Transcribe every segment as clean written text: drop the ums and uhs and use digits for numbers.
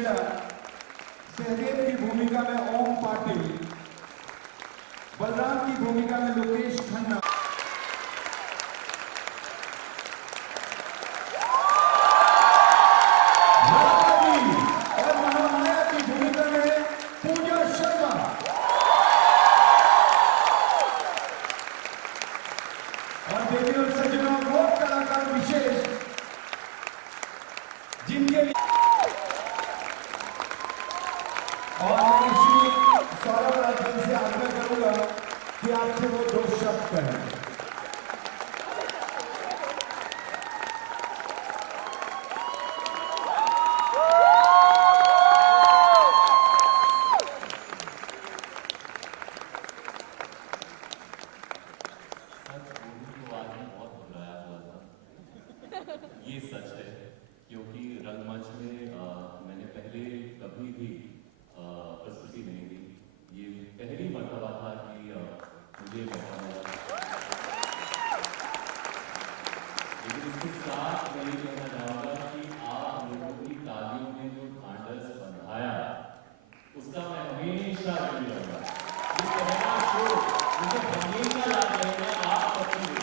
छेड़ा, सहदेव की भूमिका में ओम पाटिल, बलराम की भूमिका में लोकेश खन्ना, और महामाया की भूमिका में पूजा शर्मा। और देवी और सज्जनों, वो कलाकार विशेष जिनके लिए और मैं श्री सौरभ राजन से आग्रह करूंगा कि आपसे वो 2 शब्द कहें। ये सच है क्योंकि रंगमंच में मैंने पहले कभी भी प्रस्तुति नहीं दी। ये पहली मर्तबा था कि मुझे मौका मिला। लेकिन इसके साथ मैं ये कहना चाहूँगा कि आप लोगों की तालियों ने जो ढांढस बंधाया उसका मैं हमेशा ऋणी रहूँगा। ये पहला शो मुझे हमेशा याद रहेगा। आप सबसे तो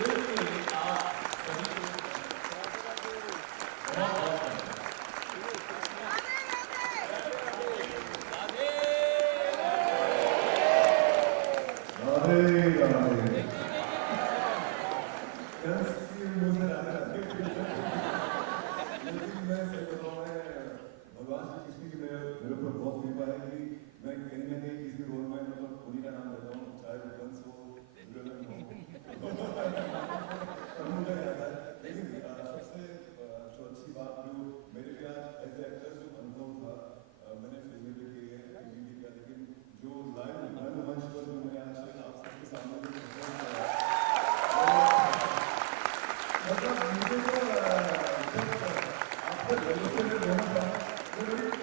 दिल से आप सभी को बहुत भगवान श्री कृष्ण की मेरे ऊपर बहुत कृपा है कि मैं कहीं ना कहीं किसी रोल में मतलब उन्हीं का नाम लेता हूँ, चाहे वो कंस हो, दुर्योधन हो। मुझे याद है, लेकिन सबसे जो अच्छी बात जो मेरे लिए आज एज ए एक्टर जो अनुभव था, मैंने फिल्में भी की है, टीवी भी किया, लेकिन जो लाइव रंगमंच पर जो मैंने आज आप सबके सामने जो परफॉर्म किया, मतलब मुझे तो आपको जल्दी से बोलना था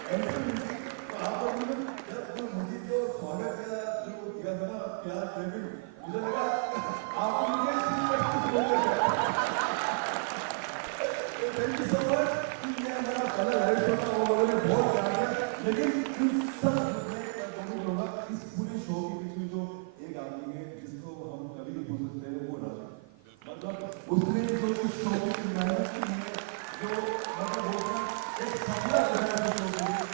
ऐसे म्यूजिक तो आप लोगों ने जब मुझे जो स्वागत का जो दिया था ना प्यार प्रेमी, मुझे लगा आप मुझे थैंक यू सो मच कि मैं मेरा पहला लाइव शो था, वो लोगों ने बहुत प्यार दिया। लेकिन इन सब में दोनों लोग इस पूरे शो के बीच में जो एक आदमी है जिसको हम कभी नहीं भूल सकते हैं, वो राजू। मतलब उसने जो इस शो की मेहनत की है, जो मतलब वो एक सपना बनाया था शो के लिए,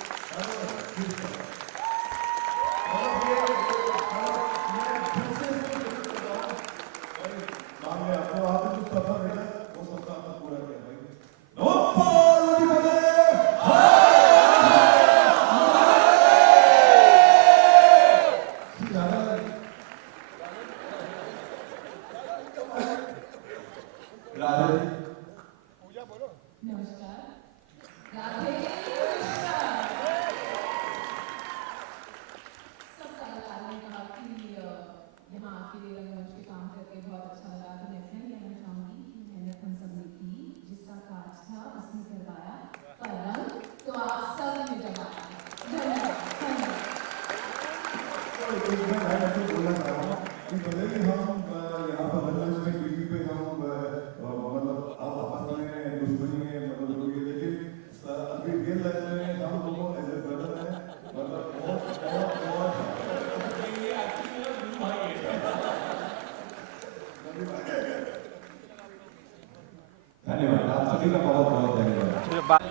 धन्यवाद। आप सभी का बहुत बहुत धन्यवाद।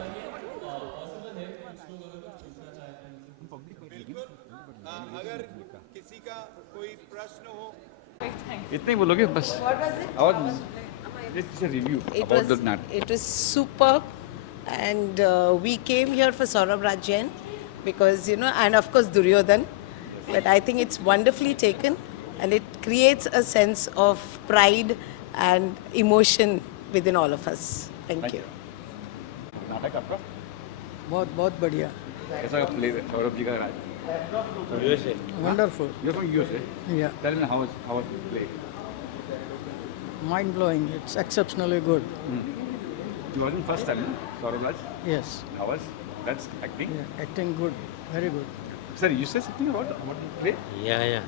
अगर किसी का कोई प्रश्न हो इतना ही बोलोगे बस। और it's a review about the Nat. It was superb, and we came here for Saurabh Rajan because and of course Duryodhan, but I think it's wonderfully taken, and it creates a sense of pride and emotion within all of us. Thank you. नाटक आपका बहुत बहुत बढ़िया। कैसा play Saurabh ji का राज? USA. Wonderful. You're from USA. Yeah. Tell me how was the play? Mind blowing. It's exceptionally good. You wasn't first time, no? Saurabh Raj. Yes. How was that's acting? Yeah. Acting good. Very good. Sir, you said something about the play? Yeah.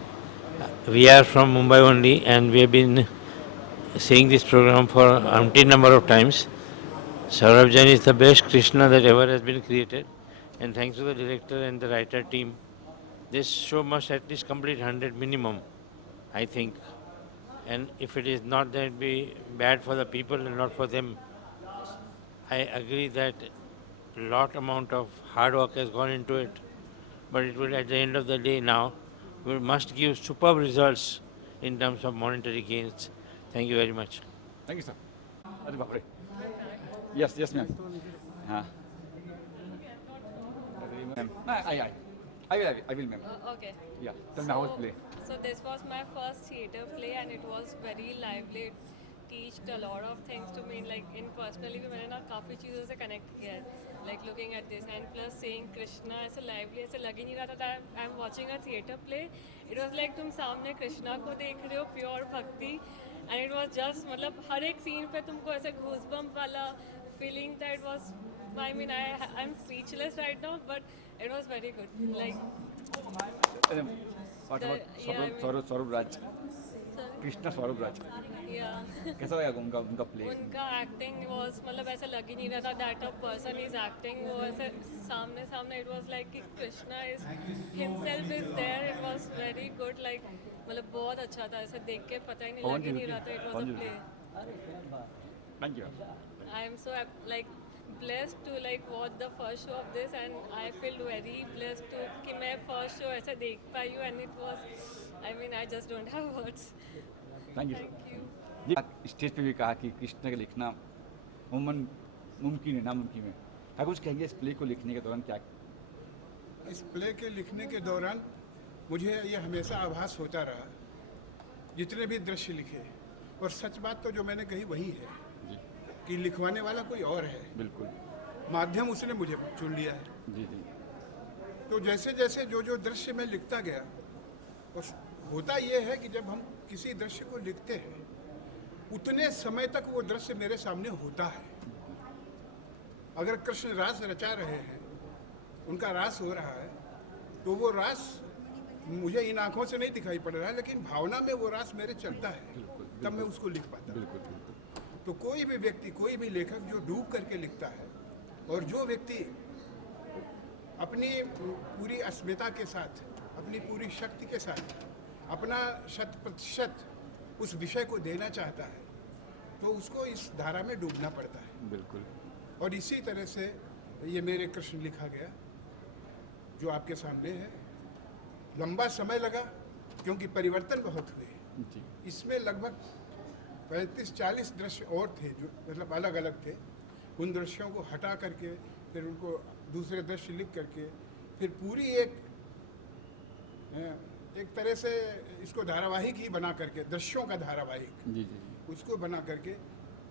We are from Mumbai only, and we have been seeing this program for umpteen number of times. Saurabh Jain is the best Krishna that ever has been created, and thanks to the director and the writer team, this show must at least complete 100 minimum, I think. And if it is not, then it be bad for the people and not for them. I agree that lot amount of hard work has gone into it, but it will at the end of the day now, we must give superb results in terms of monetary gains. Thank you very much. Thank you, sir. अरे बाप रे. Yes, yes, ma'am. हाँ. Ma'am. I will, ma'am. Okay. Yeah. Tell me how was play. So this was my first theatre play and it was very lively. It teached a lot of things to me. Like in personally भी मैंने ना काफ़ी चीज़ों से connect किया है. Like looking at this and plus seeing Krishna ऐसे lively ऐसे लग ही नहीं रहा था that I'm watching a theatre play. It was like तुम सामने कृष्णा को देख रहे हो pure भक्ति and it was just मतलब हर एक scene पे तुमको ऐसे goosebump वाला feeling that it was. I mean I'm speechless right now but it was very good. Like What The- about yeah, I mean- Saurabh Raj? Krishna Saurabh Raj yeah. कैसा लगा उनका play? उनका एक्टिंग वाज मतलब ऐसा लग ही नहीं रहा था that a person is acting वो ऐसे सामने सामने इट वाज लाइक कि Krishna is himself is there it was very good like मतलब बहुत अच्छा था ऐसे देख के पता ही नहीं लग ही नहीं रहा था it was a play thank you. I am so like blessed to like watch the first show of this and I feel very blessed to कि मैं first show ऐसे देख पाई हूँ and it was I mean I just don't have words. Thank you. Thank you. जी stage पे भी कहा कि कृष्ण का लिखना मुमकिन है नामुमकिन है. क्या कुछ कहेंगे इस प्ले को लिखने के दौरान क्या? इस प्ले के लिखने के दौरान मुझे ये हमेशा आभास होता रहा जितने भी दृश्य लिखे और सच बात तो जो मैंने कही वही है जी कि लिखवाने वाला कोई और है, बिल्कुल. माध्यम उसने मुझे चुन लिया है. जी जी. तो जैसे जैसे जो जो दृश्य मैं लिखता गया और होता ये है कि जब हम किसी दृश्य को लिखते हैं उतने समय तक वो दृश्य मेरे सामने होता है. अगर कृष्ण रास रचा रहे हैं उनका रास हो रहा है तो वो रास मुझे इन आंखों से नहीं दिखाई पड़ रहा है लेकिन भावना में वो रास मेरे चलता है तब मैं उसको लिख पाता हूँ. बिल्कुल बिल्कुल. तो कोई भी व्यक्ति कोई भी लेखक जो डूब करके लिखता है और जो व्यक्ति अपनी पूरी अस्मिता के साथ अपनी पूरी शक्ति के साथ अपना 100% उस विषय को देना चाहता है तो उसको इस धारा में डूबना पड़ता है. बिल्कुल. और इसी तरह से ये मेरे कृष्ण लिखा गया जो आपके सामने है. लंबा समय लगा क्योंकि परिवर्तन बहुत हुए. जी इसमें लगभग 35-40 दृश्य और थे जो मतलब अलग अलग थे. उन दृश्यों को हटा करके फिर उनको दूसरे दृश्य लिख करके फिर पूरी एक तरह से इसको धारावाहिक ही बना करके दृश्यों का धारावाहिक जी जी जी. उसको बना करके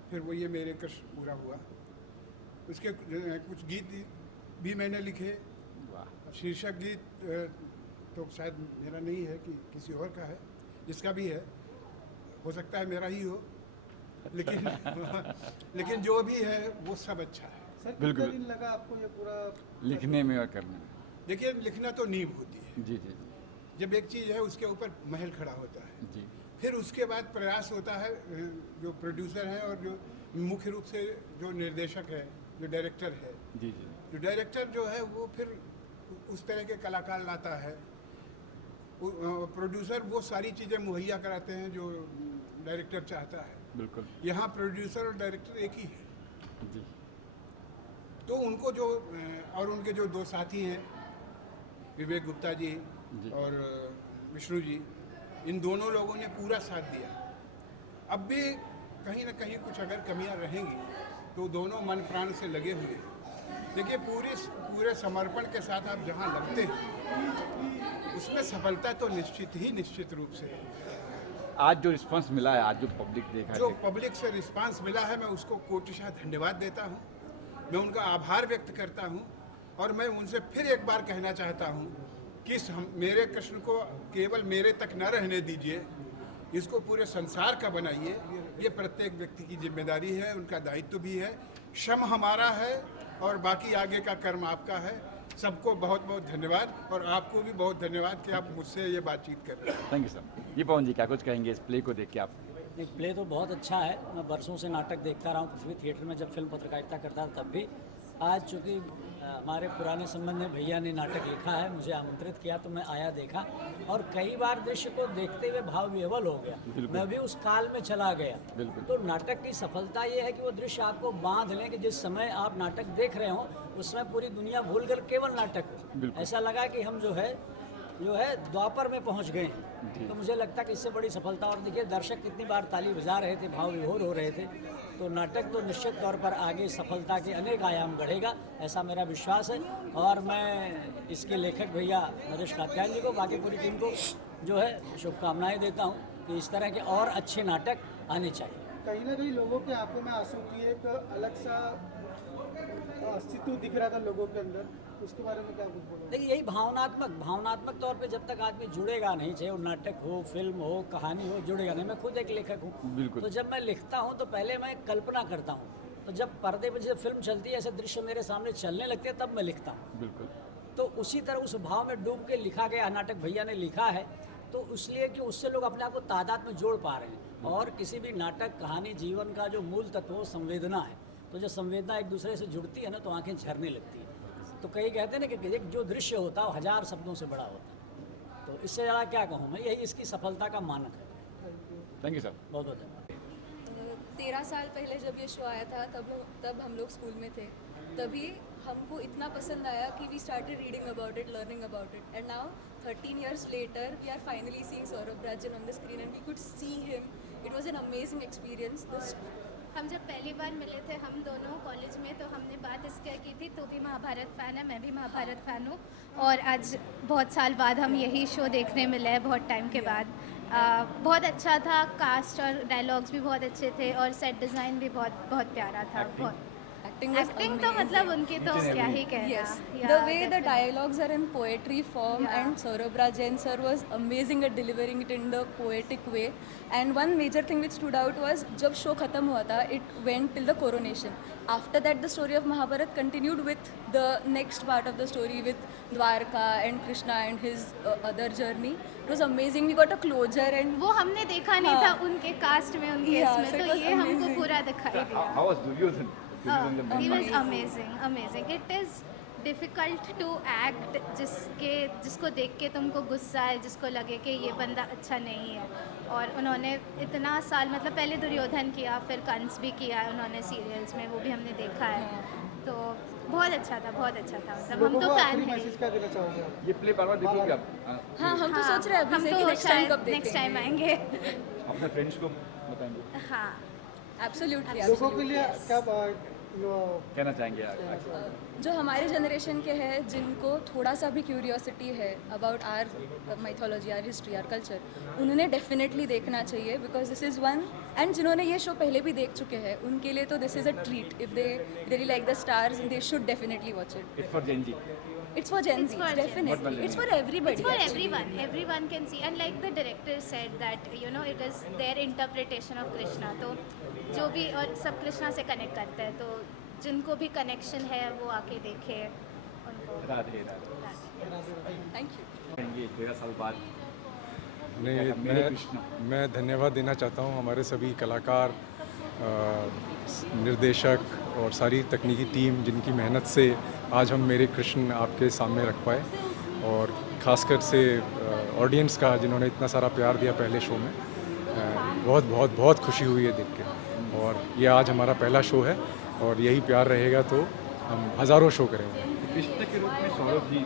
फिर वो ये मेरे कृष्ण पूरा हुआ. उसके कुछ गीत भी मैंने लिखे. वाह. शीर्षक गीत तो शायद मेरा नहीं है कि किसी और का है. जिसका भी है हो सकता है मेरा ही हो लेकिन लेकिन जो भी है वो सब अच्छा है. सर बिल्कुल. कितना दिन लगा आपको ये पूरा लिखने में और करने में. देखिए लिखना तो नींव होती है. जी जी जब एक चीज़ है उसके ऊपर महल खड़ा होता है जी. फिर उसके बाद प्रयास होता है जो प्रोड्यूसर है और जो मुख्य रूप से जो निर्देशक है जो डायरेक्टर है जी जी. जो डायरेक्टर जो है वो फिर उस तरह के कलाकार लाता है. प्रोड्यूसर वो सारी चीज़ें मुहैया कराते हैं जो डायरेक्टर चाहता है. बिल्कुल. यहाँ प्रोड्यूसर और डायरेक्टर एक ही है. जी तो उनको जो और उनके जो दो साथी हैं विवेक गुप्ता जी जी. और विष्णु जी इन दोनों लोगों ने पूरा साथ दिया. अब भी कहीं ना कहीं कुछ अगर कमियां रहेंगी तो दोनों मन प्राण से लगे हुए हैं. देखिए पूरे समर्पण के साथ आप जहाँ लगते हैं उसमें सफलता तो निश्चित रूप से है. आज जो रिस्पांस मिला है, आज जो पब्लिक देखा जो है, पब्लिक से रिस्पांस मिला है मैं उसको कोटिशा धन्यवाद देता हूँ. मैं उनका आभार व्यक्त करता हूँ और मैं उनसे फिर एक बार कहना चाहता हूँ कि मेरे कृष्ण को केवल मेरे तक न रहने दीजिए, इसको पूरे संसार का बनाइए. ये प्रत्येक व्यक्ति की जिम्मेदारी है, उनका दायित्व भी है. श्रम हमारा है और बाकी आगे का कर्म आपका है. सबको बहुत बहुत धन्यवाद और आपको भी बहुत धन्यवाद कि आप मुझसे ये बातचीत कर रहे हैं. Thank you sir. जी पवन जी क्या कुछ कहेंगे इस प्ले को देख के आप? नहीं, प्ले तो बहुत अच्छा है। मैं बरसों से नाटक देखता रहा हूँ पृथ्वी थिएटर में, जब फिल्म पत्रकारिता करता था तब भी। आज चूँकि हमारे पुराने संबंध में भैया ने नाटक लिखा है, मुझे आमंत्रित किया तो मैं आया, देखा, और कई बार दृश्य को देखते हुए भाव विह्वल हो गया। मैं भी उस काल में चला गया। तो नाटक की सफलता ये है कि वो दृश्य आपको बांध लें कि जिस समय आप नाटक देख रहे हो उस समय पूरी दुनिया भूल कर केवल नाटक हो। ऐसा लगा कि हम जो है द्वापर में पहुंच गए हैं। तो मुझे लगता है कि इससे बड़ी सफलता, और देखिए दर्शक कितनी बार ताली बजा रहे थे, भाव विभोर हो रहे थे। तो नाटक तो निश्चित तौर पर आगे सफलता के अनेक आयाम बढ़ेगा, ऐसा मेरा विश्वास है। और मैं इसके लेखक भैया नरेश कात्यायन जी को, बाकी पूरी टीम को जो है शुभकामनाएं देता हूँ कि इस तरह के और अच्छे नाटक आने चाहिए। कहीं ना कहीं लोगों की आंखों में आंसू की एक अलग सा अस्तित्व दिख रहा था लोगों के अंदर, उसके बारे में क्या कुछ बोलोगे? देखिए यही भावनात्मक तौर पे जब तक आदमी जुड़ेगा नहीं, चाहे वो नाटक हो, फिल्म हो, कहानी हो, जुड़ेगा नहीं। मैं खुद एक लेखक हूँ, तो जब मैं लिखता हूँ तो पहले मैं कल्पना करता हूँ, तो जब पर्दे पर जब फिल्म चलती है, ऐसे दृश्य मेरे सामने चलने लगते हैं, तब मैं लिखता हूँ। बिल्कुल। तो उसी तरह उस भाव में डूब के लिखा गया नाटक भैया ने लिखा है, तो इसलिए कि उससे लोग अपने आप को तादाद में जोड़ पा रहे हैं। और किसी भी नाटक, कहानी, जीवन का जो मूल तत्व वो संवेदना है। तो जब संवेदना एक दूसरे से जुड़ती है ना, तो आंखें झरने लगती है। तो कई कहते हैं ना कि एक जो दृश्य होता है वो 1000 शब्दों से बड़ा होता है। तो इससे ज़्यादा क्या कहूँ मैं, यही इसकी सफलता का मानक है। Thank you sir. बहुत बहुत धन्यवाद। 13 साल पहले जब ये शो आया था तब हम लोग स्कूल में थे। तभी हमको इतना पसंद आया कि we started reading about it, learning about it, and now 13 years later we are finally seeing Saurabh Rajan on the screen and we could see him. It was an amazing experience. हम जब पहली बार मिले थे हम दोनों college में, तो हमने बात इसके की थी, तो भी महाभारत फ़ैन है, मैं भी महाभारत फ़ैन हूँ, और आज बहुत साल बाद हम यही शो देखने मिले हैं, बहुत टाइम के बाद। बहुत अच्छा था, कास्ट और डायलॉग्स भी बहुत अच्छे थे, और सेट डिज़ाइन भी बहुत बहुत प्यारा था। बहुत एक्टिंग तो मतलब उनकी तो क्या ही कहना। Yes, the way the dialogues are in poetry form, and Saurabh Rajan sir was amazing at delivering it in the poetic way. And one major thing which stood out was जब show खत्म हुआ था, it went till the coronation. After that, the story of Mahabharat continued with the next part of the story with Dwarka and Krishna and his other journey. It was amazing. We got a closure and वो हमने देखा नहीं था उनके cast में, उनके इसमें, तो ये हमको पूरा दिखाई दिया। How was Duryodhan? He was amazing. It is difficult to act जिसको देख के तुमको गुस्सा है, जिसको लगे कि ये बंदा अच्छा नहीं है। और उन्होंने इतना साल, मतलब पहले दुर्योधन किया, फिर कंस भी किया है उन्होंने सीरियल्स में, वो भी हमने देखा है। तो बहुत अच्छा था, मतलब हम तो फैन हैं। ये प्ले बार बार देखोगे आप? हाँ, हम तो सोच रहे हैं अभी से कि नेक्स्ट टाइम कब देखेंगे। नेक्स्ट टाइम आएंगे। अपने फ्रेंड्स को बताएंगे? हाँ, एब्सोल्युटली। लोगों के लिए क्या कहना चाहेंगे जो हमारे जनरेशन के हैं, जिनको थोड़ा सा भी क्यूरियोसिटी है about our mythology, our history, our culture, उन्होंने डेफिनेटली देखना चाहिए, because this is one. And जिन्होंने ये शो पहले भी देख चुके हैं उनके लिए तो this is a treat. If they really like the stars, they should definitely watch it. It's for Gen Z. It's for Gen Z, definitely. It's for everybody. It's for everyone. Everyone can see. And like the director said that, you know, it is their interpretation of Krishna. तो जो भी, और सब कृष्णा से connect करते हैं, तो जिनको भी कनेक्शन है वो आके देखे उनको। Radhe Thank you. 13 साल बाद नहीं, मैं धन्यवाद देना चाहता हूँ हमारे सभी कलाकार, निर्देशक और सारी तकनीकी टीम, जिनकी मेहनत से आज हम मेरे कृष्ण आपके सामने रख पाए, और ख़ासकर से ऑडियंस का, जिन्होंने इतना सारा प्यार दिया पहले शो में। बहुत बहुत बहुत खुशी हुई है देख के, और ये आज हमारा पहला शो है, और यही प्यार रहेगा तो हम हज़ारों शो करेंगे। कृष्ण के रूप में सौरभ जी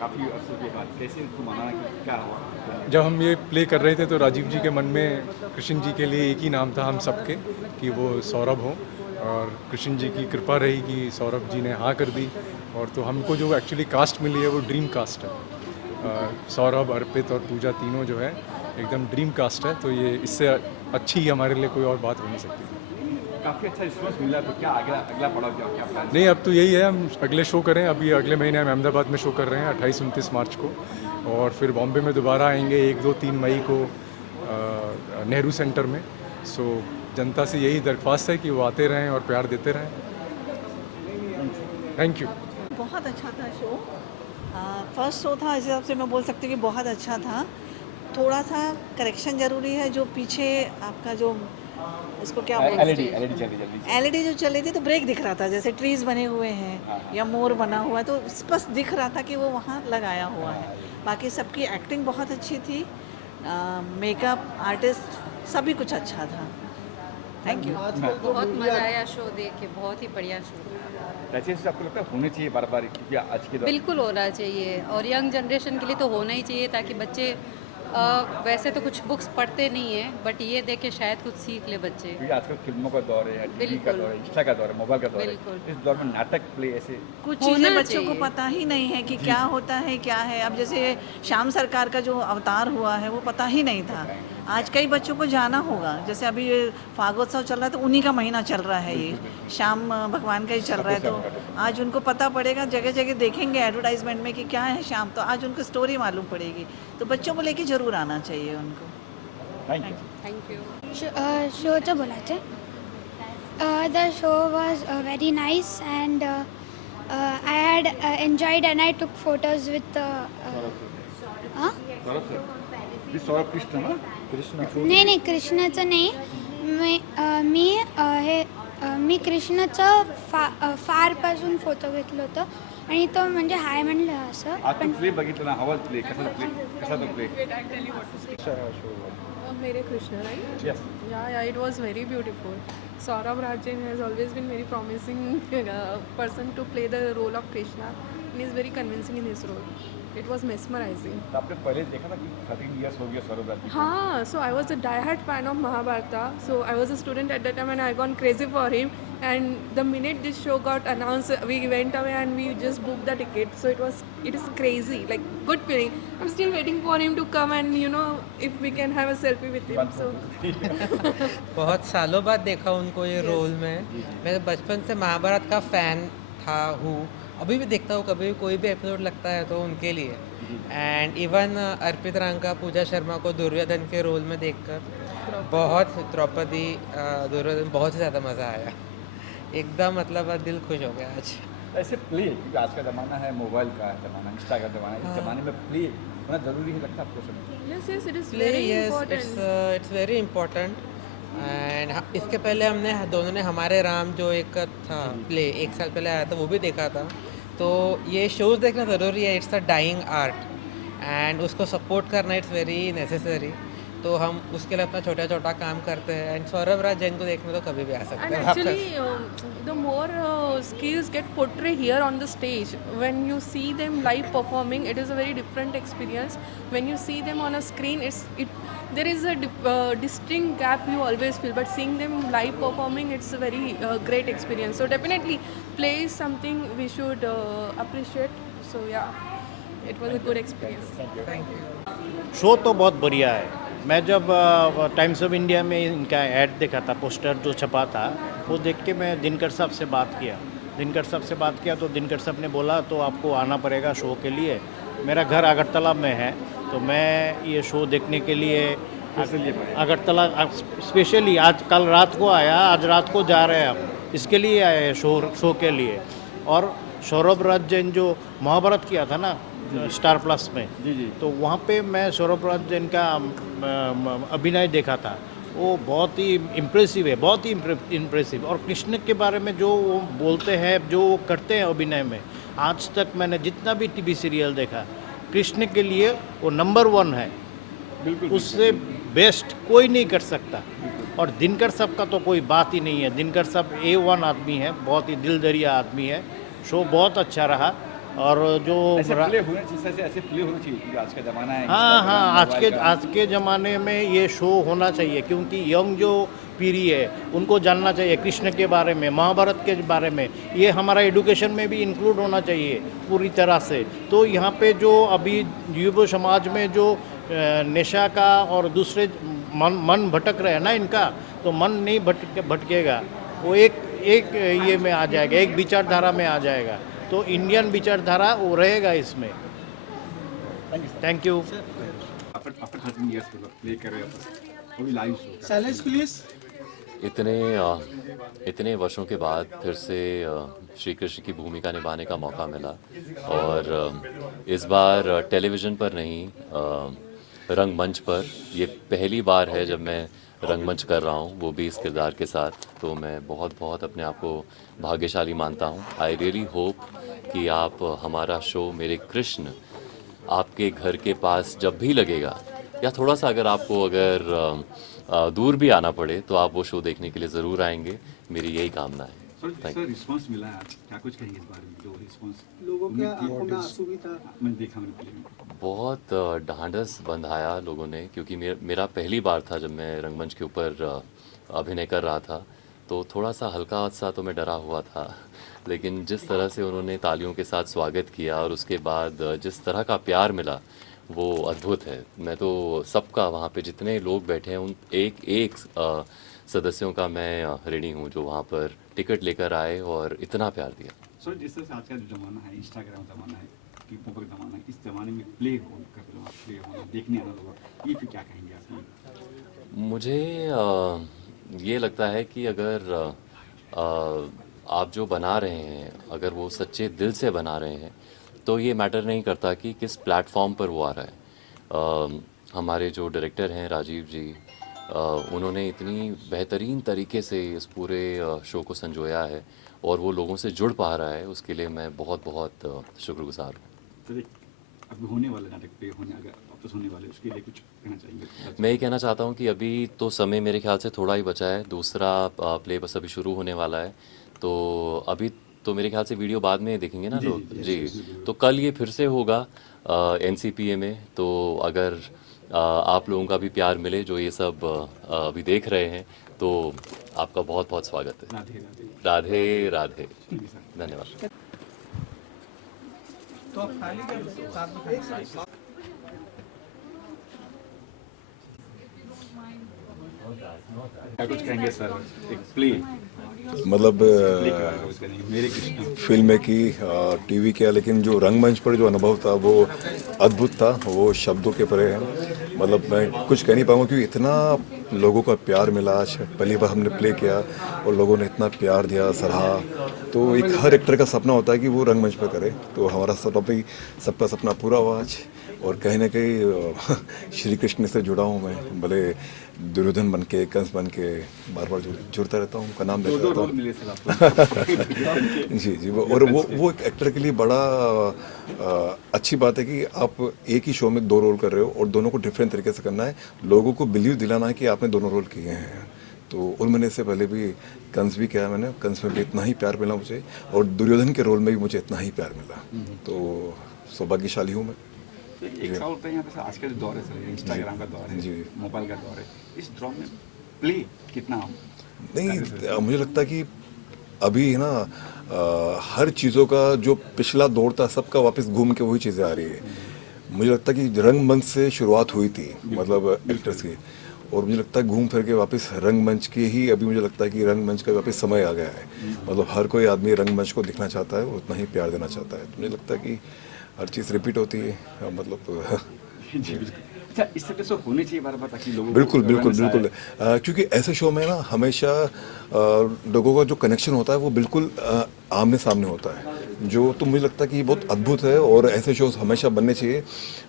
काफ़ी अर्से के बाद कैसे इनको माना कि क्या हुआ? जब हम ये प्ले कर रहे थे तो राजीव जी के मन में कृष्ण जी के लिए एक ही नाम था हम सबके, कि वो सौरभ हों, और कृष्ण जी की कृपा रही कि सौरभ जी ने हाँ कर दी। और तो हमको जो एक्चुअली कास्ट मिली है वो ड्रीम कास्ट है। सौरभ, अर्पित और पूजा तीनों जो है एकदम ड्रीम कास्ट है, तो ये इससे अच्छी हमारे लिए कोई और बात हो नहीं सकती। काफ़ी अच्छा रिस्पॉन्स मिला, तो क्या अगला पड़ाव क्या प्लान? नहीं, अब तो यही है, हम अगले शो करें। अभी अगले महीने हम अहमदाबाद में शो कर रहे हैं 28-29 मार्च को, और फिर बॉम्बे में दोबारा आएंगे 1-2-3 मई को नेहरू सेंटर में। सो जनता से यही दरख्वास्त है कि वो आते रहें और प्यार देते रहें। Thank you. बहुत अच्छा था शो, फर्स्ट शो था, इस हिसाब से मैं बोल सकती हूँ कि बहुत अच्छा था। थोड़ा सा करेक्शन ज़रूरी है। जो पीछे आपका जो उसको क्या बोलते एलईडी एलईडी चल रही एलईडी जो चल रही थी तो ब्रेक दिख रहा था, जैसे ट्रीज बने हुए हैं या मोर बना हुआ है, तो स्पष्ट दिख रहा था कि वो वहाँ लगाया हुआ है। बाकी सबकी एक्टिंग बहुत अच्छी थी, मेकअप आर्टिस्ट सभी कुछ अच्छा था। Thank you. बहुत मज़ा आया शो देख के, बहुत ही बढ़िया शो। ऐसे आपको लगता है होने चाहिए बार बार, क्योंकि आज के दौर बिल्कुल होना चाहिए, और यंग जनरेशन के लिए तो होना ही चाहिए, ताकि बच्चे वैसे तो कुछ बुक्स पढ़ते नहीं है, बट ये देख के शायद कुछ सीख ले बच्चे। क्योंकि आजकल फिल्मों का दौर है, टीवी का दौर है, इंस्टा का दौर है, मोबाइल का दौर है, इस दौर में नाटक प्ले ऐसे कुछ चीज़ें बच्चों को पता ही नहीं है कि क्या होता है क्या है। अब जैसे श्याम सरकार का जो अवतार हुआ है वो पता ही नहीं था। आज कई बच्चों को जाना होगा, जैसे अभी ये फागोत्सव चल रहा है तो उन्हीं का महीना चल रहा है, ये श्याम भगवान का ही चल रहा है, तो आज उनको पता पड़ेगा, जगह जगह देखेंगे एडवर्टाइजमेंट में कि क्या है श्याम, तो आज उनको स्टोरी मालूम पड़ेगी। तो बच्चों को लेके जरूर आना चाहिए उनको। Thank you. शोचं बोलायचं. The show was very nice, and I had enjoyed, and I took photos with Saurabh Krishna ना नाही कृष्णाचं नाही, मी कृष्णाचं फारपासून फोटो घेतलं होतं, आणि तो म्हणजे हाय म्हणलं असं. आपण प्ले बघितलं ना, हवा प्ले कसा तो प्ले मेरे Krishna, right? Yes. Yeah, it was very beautiful. Saurabh Rajan has always been very promising person to play the role of Krishna, and he is very convincing in his role. It was mesmerizing. तो आपने पहले देखा था कि 13 years हो गया सौरभ राजन को? हाँ, so I was a die-hard fan of Mahabharata. So I was a student at that time, and I gone crazy for him. And the minute this show got announced, we went away and we just booked the ticket. So it is crazy, like good feeling. I'm still waiting for him to come, and if we can have a selfie with him. So बहुत सालों बाद देखा उनको ये role में। मैं बचपन से महाभारत का फैन हूँ, अभी भी देखता हूँ, कभी भी कोई भी एपिसोड लगता है तो उनके लिए। एंड इवन अर्पित रांका, पूजा शर्मा को दुर्योधन के रोल में देखकर बहुत, द्रौपदी दुर्योधन, बहुत ही ज़्यादा मज़ा आया, एकदम मतलब दिल खुश हो गया आज। ऐसे प्ले, क्योंकि आज का ज़माना है, मोबाइल का ज़माना, इंस्टा का ज़माना है, इस ज़माने में प्ले होना ज़रूरी है लगता है आपको समय? yes, it is very important. It's very important. And इसके पहले हमने दोनों ने हमारे राम जो एक था प्ले 1 साल पहले आया था, वो भी देखा था। तो ये शोज़ देखना ज़रूरी है, it's a dying art, and उसको सपोर्ट करना इट्स वेरी नेसेसरी। तो हम उसके लिए अपना छोटा छोटा काम करते हैं, एंड सौरभ राजन को देखने तो कभी भी आ सकते And हैं। actually, the more skills get portrayed here on the stage, when you see them live performing, it is a very different experience. When you see them on a screen, there is a distinct gap you always feel, but seeing them live performing, it's a very great experience. So definitely, play is something we should appreciate. So yeah, it was a good experience. Thank you. Show तो बहुत बढ़िया है। मैं जब times of India में इनका add देखा था, पोस्टर जो छपा था, वो देख के मैं दिनकर साहब से बात किया तो दिनकर साहब ने बोला तो आपको आना पड़ेगा शो के लिए। मेरा घर अगरतला में है, तो मैं ये शो देखने के लिए अगरतला स्पेशली आज कल रात को आया, आज रात को जा रहे हैं हम, इसके लिए आए शो के लिए। और सौरभ राजन जो महाभारत किया था ना स्टार प्लस में, तो वहाँ पे मैं सौरभ राजन का अभिनय देखा था, वो बहुत ही इम्प्रेसिव है, बहुत ही इम्प्रेसिव। और कृष्ण के बारे में जो वो बोलते हैं, जो वो करते हैं अभिनय में, आज तक मैंने जितना भी टीवी सीरियल देखा, कृष्ण के लिए वो नंबर 1 है, उससे बेस्ट कोई नहीं कर सकता। और दिनकर साहब का तो कोई बात ही नहीं है, दिनकर साहब A1 आदमी है, बहुत ही दिल दरिया आदमी है। शो बहुत अच्छा रहा। और जो ऐसे प्ले होने चाहिए क्योंकि आज का ज़माना है। हाँ, आज के ज़माने में ये शो होना चाहिए, क्योंकि यंग जो पीढ़ी है उनको जानना चाहिए कृष्ण के बारे में, महाभारत के बारे में। ये हमारा एजुकेशन में भी इंक्लूड होना चाहिए पूरी तरह से। तो यहाँ पे जो अभी युवा समाज में जो नशा का और दूसरे मन भटक रहे हैं ना इनका, तो मन नहीं भटकेगा, वो एक ये में आ जाएगा, एक विचारधारा में आ जाएगा। तो इंडियन विचारधारा वो रहेगा इसमें। Thank you. Silence please. इतने वर्षों के बाद फिर से श्री कृष्ण की भूमिका निभाने का मौका मिला, और इस बार टेलीविज़न पर नहीं रंगमंच पर। ये पहली बार है जब मैं रंगमंच कर रहा हूँ, वो भी इस किरदार के साथ, तो मैं बहुत बहुत अपने आप को भाग्यशाली मानता हूँ। आई रियली होप कि आप हमारा शो मेरे कृष्ण आपके घर के पास जब भी लगेगा, या थोड़ा सा अगर दूर भी आना पड़े तो आप वो शो देखने के लिए ज़रूर आएंगे, मेरी यही कामना है। सर रिस्पांस मिला है आज, क्या कुछ कहेंगे इस बारे में? जो रिस्पांस लोगों के आंखों में आंसू भी था, मैंने देखा मैंने फिल्म में। बहुत ढांढस बंधाया लोगों ने, क्योंकि मेरा पहली बार था जब मैं रंगमंच के ऊपर अभिनय कर रहा था, तो थोड़ा सा हल्का सा तो मैं डरा हुआ था, लेकिन जिस तरह से उन्होंने तालियों के साथ स्वागत किया और उसके बाद जिस तरह का प्यार मिला वो अद्भुत है। मैं तो सबका, वहाँ पे जितने लोग बैठे हैं उन एक सदस्यों का मैं ऋणी हूँ जो वहाँ पर टिकट लेकर आए और इतना प्यार दिया। सर जिस तरह से आज का जो ज़माना है, इंस्टाग्राम ज़माना है, टिकटॉक का ज़माना है, इस ज़माने में प्ले होना, देखने आना लोग, ये फिर क्या कहेंगे आप? मुझे ये लगता है कि अगर आप जो बना रहे हैं, अगर वो सच्चे दिल से बना रहे हैं, तो ये मैटर नहीं करता कि किस प्लेटफॉर्म पर वो आ रहा है। हमारे जो डायरेक्टर हैं राजीव जी, उन्होंने इतनी बेहतरीन तरीके से इस पूरे शो को संजोया है और वो लोगों से जुड़ पा रहा है, उसके लिए मैं बहुत बहुत शुक्रगुजार हूँ। अब होने वाले नाटक पे होने वाले, उसके लिए कुछ कहना चाहिए? मैं ये कहना चाहता हूँ कि अभी तो समय मेरे ख्याल से थोड़ा ही बचा है, दूसरा प्ले बस अभी शुरू होने वाला है, तो अभी तो मेरे ख्याल से वीडियो बाद में देखेंगे ना लोग जी। तो कल ये फिर से होगा NCPA में, तो अगर आप लोगों का भी प्यार मिले जो ये सब अभी देख रहे हैं, तो आपका बहुत बहुत स्वागत है। राधे राधे, धन्यवाद। तो आप खाली कर क्या कुछ कहेंगे सर? एक प्ले मतलब मेरे कृष्ण फिल्म की टीवी किया, लेकिन जो रंगमंच पर जो अनुभव था वो अद्भुत था, वो शब्दों के परे है। मतलब मैं कुछ कह नहीं पाऊंगा क्योंकि इतना लोगों का प्यार मिला। आज पहली बार हमने प्ले किया और लोगों ने इतना प्यार दिया, सराहा। तो एक हर एक्टर का सपना होता है कि वो रंगमंच पर करे, तो हमारा सपना भी, सबका सपना पूरा हुआ आज। और कहीं ना कहीं श्री कृष्ण से जुड़ा हूँ मैं, भले दुर्योधन बन के, कंस बन के बार बार जुड़ता रहता हूँ, उनका नाम लेता रहता हूँ। जी जी, और वो एक एक्टर के लिए बड़ा अच्छी बात है कि आप एक ही शो में 2 रोल कर रहे हो और दोनों को डिफरेंट तरीके से करना है, लोगों को बिलीव दिलाना है कि आपने दोनों रोल किए हैं। तो उनमें से पहले भी कंस भी किया मैंने, कंस में भी इतना ही प्यार मिला मुझे, और दुर्योधन के रोल में भी मुझे इतना ही प्यार मिला, तो सौभाग्यशाली हूँ मैं। एक साल होता है यहाँ पे आज का जो दौर है सर, इंस्टाग्राम का दौर है, मोबाइल का दौर है, इस दौर में प्ले कितना नहीं, मुझे लगता है कि अभी है ना हर चीज़ों का जो पिछला दौर था सबका वापस घूम के वही चीज़ें आ रही है। मुझे लगता है कि रंगमंच से शुरुआत हुई थी, मतलब एक्टर्स की, और मुझे लगता है घूम फिर के वापस रंगमंच के ही, अभी मुझे लगता है कि रंगमंच का वापस समय आ गया है। मतलब हर कोई आदमी रंगमंच को दिखना चाहता है, उतना ही प्यार देना चाहता है। तो मुझे लगता है कि हर चीज़ रिपीट होती है, मतलब अच्छा, इस तरह से होने चाहिए बार-बार ताकि लोगों बिल्कुल बिल्कुल बिल्कुल, क्योंकि ऐसे शो में ना हमेशा लोगों का जो कनेक्शन होता है वो बिल्कुल आमने सामने होता है, जो तो मुझे लगता है कि ये बहुत अद्भुत है और ऐसे शोज हमेशा बनने चाहिए,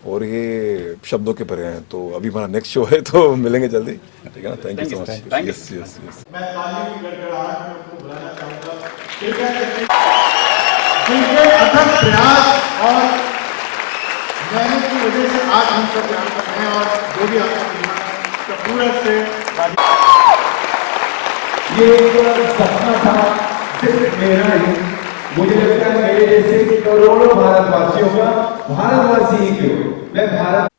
और ये शब्दों के परे हैं। तो अभी हमारा नेक्स्ट शो है, तो मिलेंगे जल्दी, ठीक है ना? Thank you so much. Yes yes yes. मैं ताली की गड़गड़ाहट में उनको बुलाना चाहूँगा, जिनके अथक प्रयास और मेहनत की वजह से आज हम सब यहाँ पर हैं, और जो भी आपका पूरा से ये एक सपना था सिर्फ मेरा ही, मुझे लगता है मेरे जैसे करोड़ों भारतवासियों का, भारतवासी ही क्यों, मैं भारत